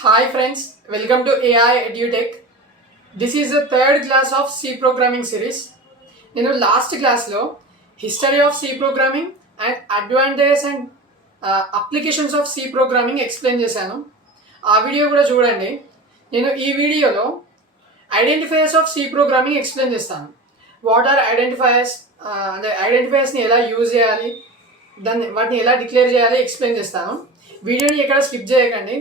Hi friends, welcome to AI.edu.tech. This is the third class of C programming series. నేను last క్లాస్లో history of C programming and advantages and applications of C programming explain చేశాను. ఆ video కూడా చూడండి. నేను ఈ వీడియోలో identifiers of C programming explain చేస్తాను. వాట్ ఆర్ ఐడెంటిఫైయర్స్, అంటే ఐడెంటిఫైయర్స్ని ఎలా యూజ్ చేయాలి, వాటిని ఎలా డిక్లేర్ చేయాలి ఎక్స్ప్లెయిన్ చేస్తాను. వీడియోని ఎక్కడ స్కిప్ చేయకండి.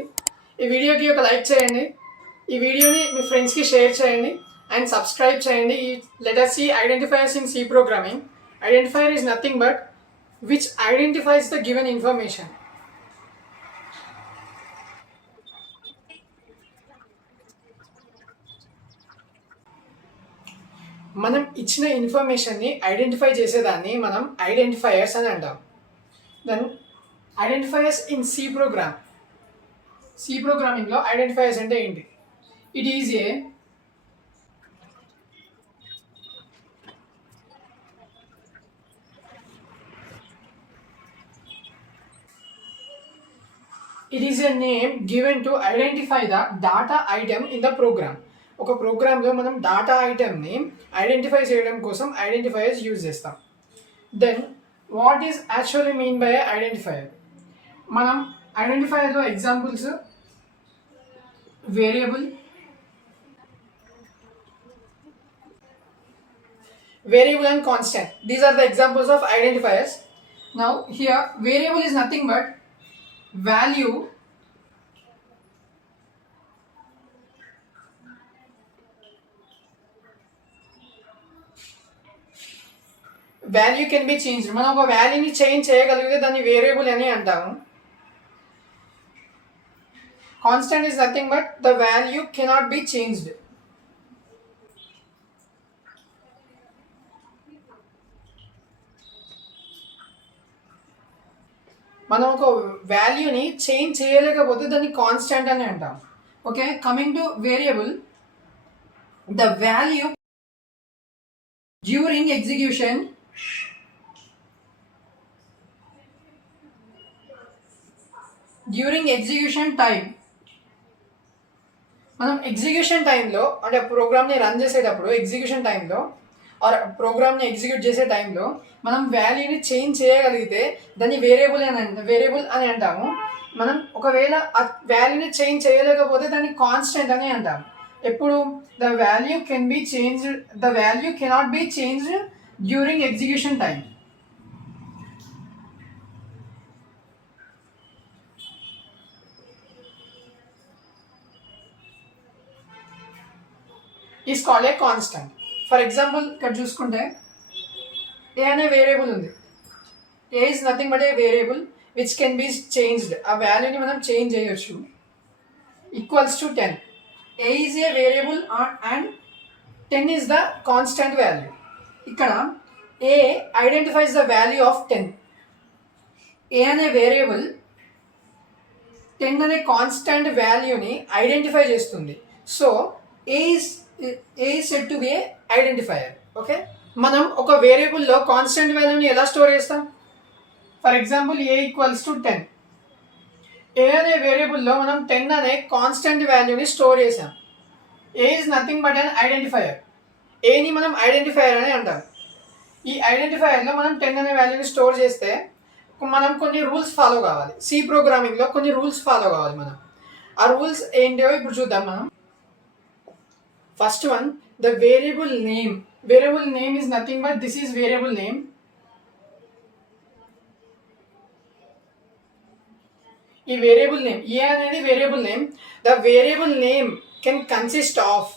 ఈ వీడియోకి ఒక లైక్ చేయండి, ఈ వీడియోని మీ ఫ్రెండ్స్కి షేర్ చేయండి అండ్ సబ్స్క్రైబ్ చేయండి. Let us see identifiers in C programming. Identifier is nothing but which identifies the given information. మనం ఇచ్చిన ఇన్ఫర్మేషన్ని ఐడెంటిఫై చేసేదాన్ని మనం ఐడెంటిఫైయర్స్ అని అంటాం. దెన్ ఐడెంటిఫైయర్స్ ఇన్ సి ప్రోగ్రామింగ్లో ఐడెంటిఫైయర్స్ అంటే ఏంటి? It is a name given to identify the data item in the program. ఒక ప్రోగ్రామ్లో మనం డాటా ఐటెంని ఐడెంటిఫై చేయడం కోసం ఐడెంటిఫైయర్స్ యూజ్ చేస్తాం. Then what is actually mean by identifier? మనం ఐడెంటిఫైయర్లో examples variable and constant. These are the examples of identifiers. Now here variable is nothing but value can be changed. మనం ఒక వాల్యూని చేంజ్ చేయగలిగితే దాన్ని వేరియబుల్ అని అంటాము. Constant is nothing but the value cannot be changed. మనం ఒక వాల్యూని చేంజ్ చేయలేకపోతే దాన్ని కాన్స్టెంట్ అని అంటాం. Okay, coming to variable, the value during execution time. మనం ఎగ్జిక్యూషన్ టైంలో, అంటే ప్రోగ్రామ్ని రన్ చేసేటప్పుడు ఎగ్జిక్యూషన్ టైంలో ఆర్ ప్రోగ్రామ్ని ఎగ్జిక్యూట్ చేసే టైంలో మనం వాల్యూని చేంజ్ చేయగలిగితే దాన్ని వేరియబుల్ అని అంటాము. మనం ఒకవేళ ఆ వాల్యూని చేంజ్ చేయలేకపోతే దాన్ని కాన్స్టెంట్ అని అంటాము. ఎప్పుడు the value cannot be changed during execution time. Is called a constant. For example ఇక్కడ చూసుకుంటే ఏ అనే వేరియబుల్ ఉంది. A is nothing but a variable which can be changed. ఆ వాల్యూని మనం చేంజ్ చేయొచ్చు. Equals to 10. A is a variable and 10 is the constant value. ఇక్కడ a identifies the value of 10. A అనే వేరియబుల్ 10 అనే constant వాల్యూని identify చేస్తుంది. So A is said to be a identifier. Okay, మనం ఒక వేరియబుల్లో కాన్స్టెంట్ వాల్యూని ఎలా స్టోర్ చేస్తాం? For example a equals to 10. A అనే వేరియబుల్లో మనం 10 అనే కాన్స్టెంట్ వాల్యూని స్టోర్ చేసాం. A is nothing but an identifier. ఏని మనం ఐడెంటిఫైయర్ అని అంటాం. ఈ ఐడెంటిఫైయర్లో మనం 10 అనే వాల్యూని స్టోర్ చేస్తే మనం కొన్ని రూల్స్ ఫాలో కావాలి. సి ప్రోగ్రామింగ్లో కొన్ని రూల్స్ ఫాలో కావాలి మనం. ఆ రూల్స్ ఏంటో ఇప్పుడు చూద్దాం మనం. First one, the variable name. Variable name is nothing but this is variable name. ఈ వేరియబుల్ నేమ్, ఏ అనేది variable name. The variable name can consist of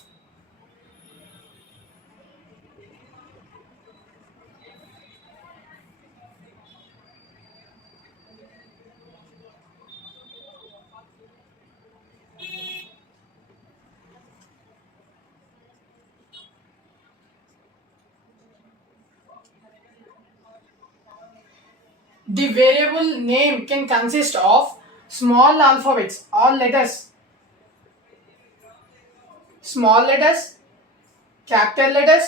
the variable name can consist of small alphabets, all letters, small letters, capital letters,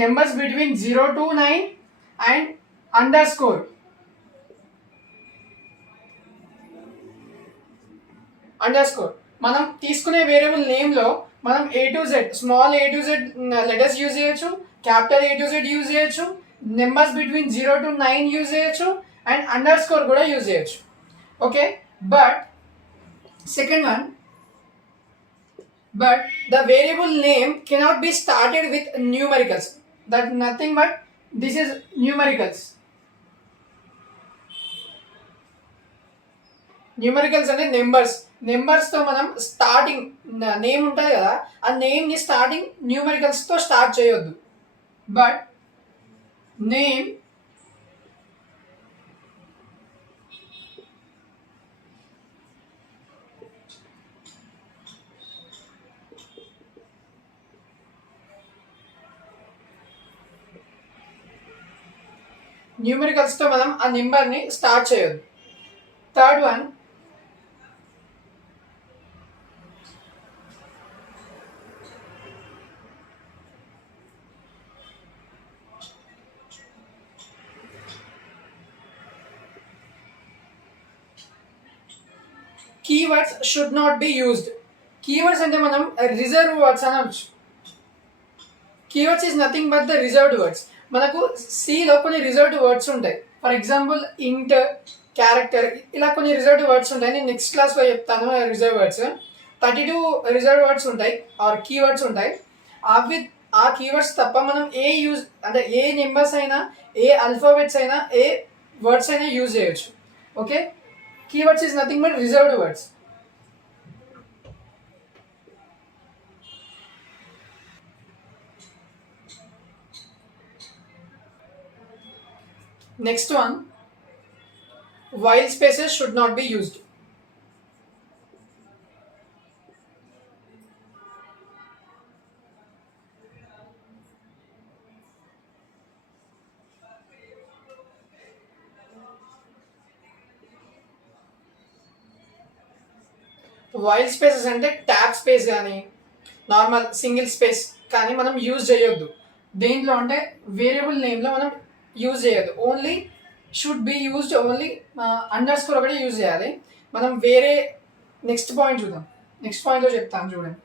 numbers between 0 to 9 and underscore. Underscore. మనం తీసుకునే variable నేమ్లో మనం A to Z, small A to Z letters use చేయొచ్చు, capital A to Z use చేయొచ్చు, numbers between 0 to 9 use చేయొచ్చు, and underscore కూడా use చేయొచ్చు. Okay, but second one, but the variable name cannot be started with numericals. That nothing but this is numericals. Numericals అంటే నెంబర్స్తో మనం starting name ఉంటుంది కదా, ఆ నేమ్ని స్టార్టింగ్ న్యూమరికల్స్తో స్టార్ట్ చేయొద్దు. బట్ నేమ్ న్యూమరికల్స్తో మనం ఆ నెంబర్ని స్టార్ట్ చేయొద్దు. Third one, keywords should not be used. Keywords అంటే మనం రిజర్వ్ వర్డ్స్ అనవచ్చు. Keywords is nothing but the reserved words. మనకు సిలో కొన్ని రిజర్వ్డ్ వర్డ్స్ ఉంటాయి. ఫర్ ఎగ్జాంపుల్ ఇంట్, క్యారెక్టర్, ఇలా కొన్ని రిజర్వ్డ్ వర్డ్స్ ఉంటాయి. నేను నెక్స్ట్ క్లాస్లో చెప్తాను రిజర్వ్ వర్డ్స్. 32 రిజర్వ్ వర్డ్స్ ఉంటాయి ఆర్ కీవర్డ్స్ ఉంటాయి. అవి ఆ కీవర్డ్స్ తప్ప మనం అంటే ఏ నెంబర్స్ అయినా, ఏ ఆల్ఫాబెట్స్ అయినా, ఏ వర్డ్స్ అయినా యూజ్ చేయొచ్చు. Okay, keywords is nothing but reserved words. Next one, while spaces should not be used. While spaces అంటే ట్యాబ్ స్పేస్ కానీ నార్మల్ సింగిల్ స్పేస్ కానీ మనం యూజ్ చేయొద్దు. దేంట్లో అంటే వేరియబుల్ నేమ్లో మనం యూజ్ చేయొద్దు. Only should be used, only under score ఒకటి యూజ్ చేయాలి. మనం వేరే నెక్స్ట్ పాయింట్ చూద్దాం. నెక్స్ట్ పాయింట్లో చెప్తాను చూడండి.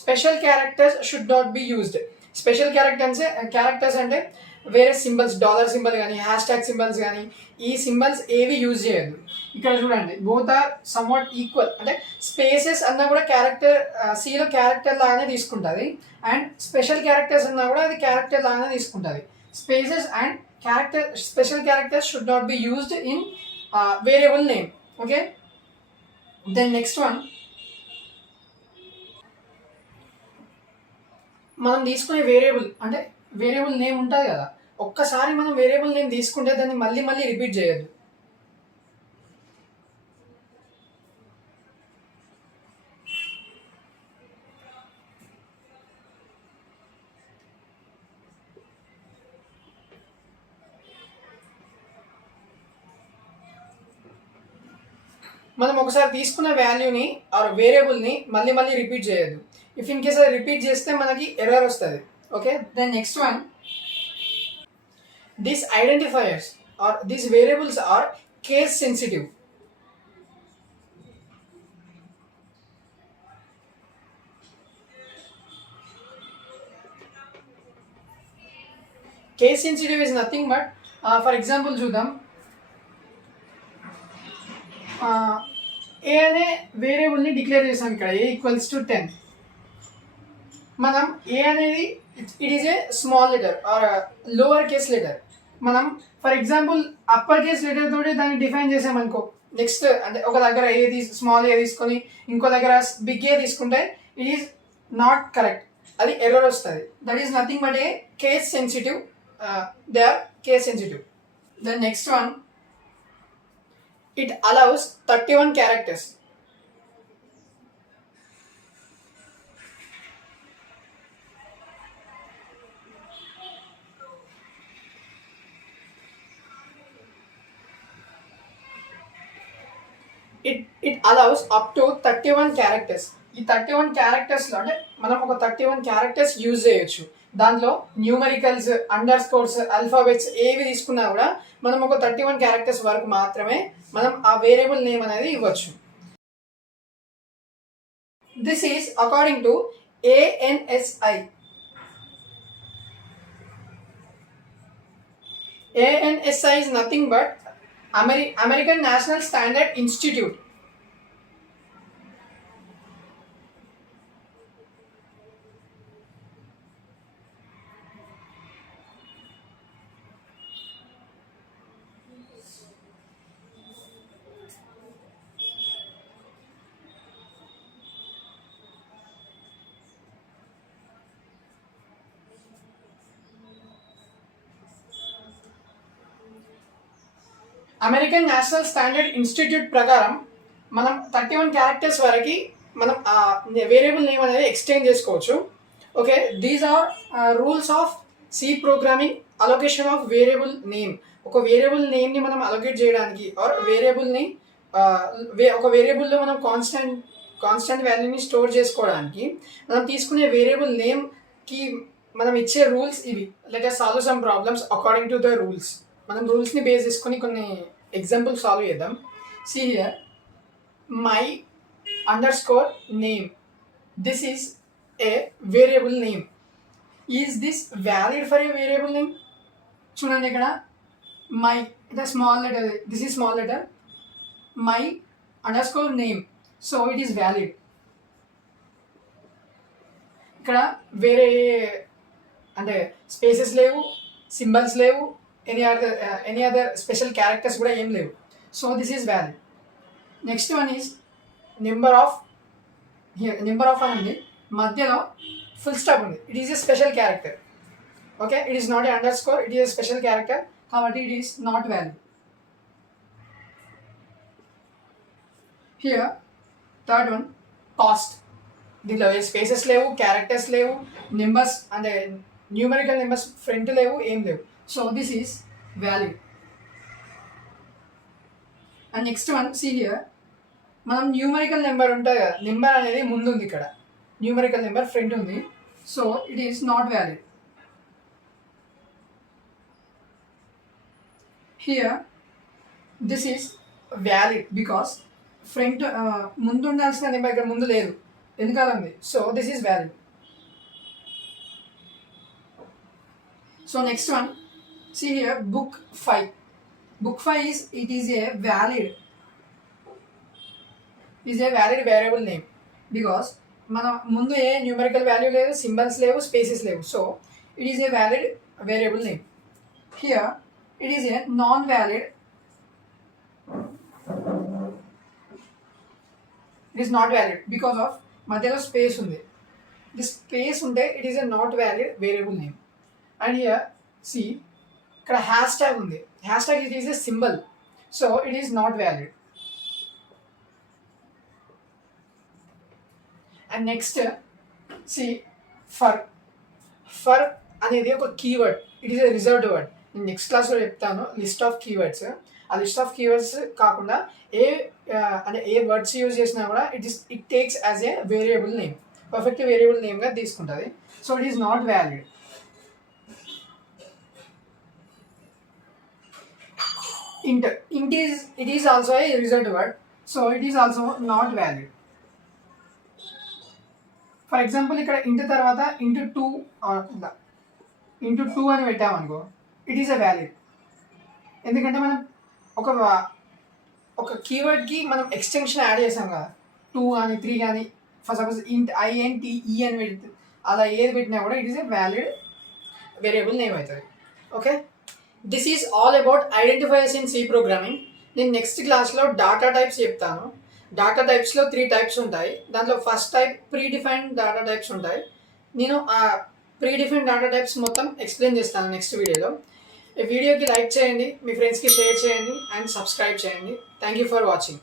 Special characters should not be used. Special characters అంటే వేరే సింబల్స్, డాలర్ సింబల్ కానీ, హ్యాష్ ట్యాగ్ సింబల్స్ కానీ, ఈ సింబల్స్ ఏవి యూజ్ చేయొద్దు. ఇక్కడ చూడండి, బోత్ ఆర్ సమ్వాట్ ఈక్వల్. అంటే స్పేసెస్ అన్నా కూడా క్యారెక్టర్, సిలో క్యారెక్టర్ లాగానే తీసుకుంటుంది, అండ్ స్పెషల్ క్యారెక్టర్స్ అన్నా కూడా అది క్యారెక్టర్ లాగానే తీసుకుంటుంది. Spaces and special characters should not be used in variable name. Okay, then next one, మనం తీసుకునే వేరియబుల్ నేమ్ ఉంటుంది కదా, ఒక్కసారి మనం వేరియబుల్ నేమ్ తీసుకుంటే దాన్ని మళ్ళీ మళ్ళీ రిపీట్ చేయొద్దు. మనం ఒకసారి తీసుకున్న వాల్యూని ఆర్ వేరియబుల్ని మళ్ళీ మళ్ళీ రిపీట్ చేయొద్దు. ఇఫ్ ఇన్ కేస్ అది రిపీట్ చేస్తే మనకి ఎర్రర్ వస్తుంది. Okay, then next one, these identifiers or these variables are case sensitive. Case sensitive is nothing but for example చూద్దాం. ఏ అనే వేరియబుల్ని డిక్లేర్ చేసాం ఇక్కడ, a ఈక్వల్స్ టు 10. మనం ఏ అనేది it is a small letter or lower case letter. మనం for example upper case letter తోటి దాన్ని డిఫైన్ చేసామనుకో, నెక్స్ట్ అంటే ఒక దగ్గర స్మాల్ ఏ తీసుకొని ఇంకో దగ్గర బిగ్ ఏ తీసుకుంటే ఇట్ ఈస్ నాట్ కరెక్ట్, అది ఎర్రర్ వస్తుంది. That is nothing but a case sensitive. They are case sensitive. The next one, it allows 31 characters. It allows up to 31 characters. ఈ 31 క్యారెక్టర్స్లో అంటే మనం ఒక 31 క్యారెక్టర్స్ యూజ్ చేయొచ్చు. దాంట్లో న్యూమరికల్స్, అండర్ స్కోర్స్, ఆల్ఫాబెట్స్ ఏవి తీసుకున్నా కూడా మనం ఒక 31 క్యారెక్టర్స్ వరకు మాత్రమే మనం ఆ వేరియబుల్ నేమ్ అనేది ఇవ్వచ్చు. This is according to ANSI. ANSI is nothing but American National Standard Institute. American National Standard Institute ప్రకారం మనం 31 క్యారెక్టర్స్ వరకు మనం ఆ వేరియబుల్ నేమ్ అనేది ఎక్స్టెండ్ చేసుకోవచ్చు. Okay, these are rules of C programming allocation of variable name. ఒక variable నేమ్ని మనం అలొకేట్ చేయడానికి ఆర్ వేరియబుల్ని ఒక వేరియబుల్లో మనం కాన్స్టెంట్ వాల్యూని స్టోర్ చేసుకోవడానికి మనం తీసుకునే వేరియబుల్ నేమ్కి మనం ఇచ్చే రూల్స్ ఇవి. Let us solve some problems according to the rules. మనం రూల్స్ని బేస్ చేసుకొని కొన్ని ఎగ్జాంపుల్ సాల్వ్ చేద్దాం. See here, my underscore name, this is a variable name. Is this valid for a variable name? చూడండి ఇక్కడ my the small letter, this is small letter, my underscore name, so it is valid. ఇక్కడ వేరే అంటే స్పేసెస్ లేవు, సింబల్స్ లేవు, any other special characters కూడా ఏం లేవు. So this is valid. Next one is number of అని ఉంది, మధ్యలో ఫుల్ స్టాప్ ఉంది. It is a special character. Okay, it is not a underscore, it is a special character, కాబట్టి it is not valid. Here third one, cost. దీంట్లో ఏ spaces లేవు, characters లేవు, numbers అంటే న్యూమరికల్ నెంబర్స్ ఫ్రంట్ లేవు, ఏం లేవు. So this is valid. And next one, see here, మనం న్యూమరికల్ నెంబర్ ఉంటుంది కదా, నెంబర్ అనేది ముందు ఉంది, ఇక్కడ న్యూమరికల్ నెంబర్ ఫ్రంట్ ఉంది, so it is not valid. Here this is valid because front ముందు ఉండాల్సిన నెంబర్ ఇక్కడ ముందు లేదు, వెనకాల ఉంది, so this is valid. So next one, see here, book 5 is a valid variable name because మన ముందు ఏ న్యూమరికల్ వాల్యూ లేదు, సింబల్స్ లేవు, స్పేసెస్ లేవు, so it is a valid variable name. Here it is a non valid, it is not valid because of మధ్యలో space ఉంది. This space ఉంటే it is a not valid variable name. And here C, ఇక్కడ hashtag ఉంది, hashtag it is a symbol, so it is not valid. And next C, for అనేది ఒక keyword, it is a reserved word. నేను next క్లాస్లో చెప్తాను list of keywords. ఆ list of keywords కాకుండా అంటే ఏ వర్డ్స్ యూజ్ చేసినా కూడా it takes as a variable name, perfect variable నేమ్గా తీసుకుంటుంది, so it is not valid. int is also a reserved word, so it is also not valid. For example, ఇక్కడ int తర్వాత into 2 అని పెట్టామనుకో, ఇట్ ఈస్ ఎ వ్యాలిడ్. ఎందుకంటే మనం ఒక కీవర్డ్కి మనం ఎక్స్టెన్షన్ యాడ్ చేసాం కదా, 2 కానీ 3 కానీ, for suppose int int e అని పెడితే అలా ఏది పెట్టినా కూడా it is a valid variable name అవుతుంది. Okay, this is all about identifiers in C programming. నేను నెక్స్ట్ క్లాస్లో డాటా టైప్స్ చెప్తాను. డాటా టైప్స్లో 3 టైప్స్ ఉంటాయి. దాంట్లో first type predefined data types ఉంటాయి. నేను ఆ ప్రీ డిఫైన్డ్ డాటా టైప్స్ మొత్తం ఎక్స్ప్లెయిన్ చేస్తాను నెక్స్ట్ వీడియోలో. ఈ వీడియోకి లైక్ చేయండి, మీ ఫ్రెండ్స్కి షేర్ చేయండి అండ్ సబ్స్క్రైబ్ చేయండి. Thank you for watching.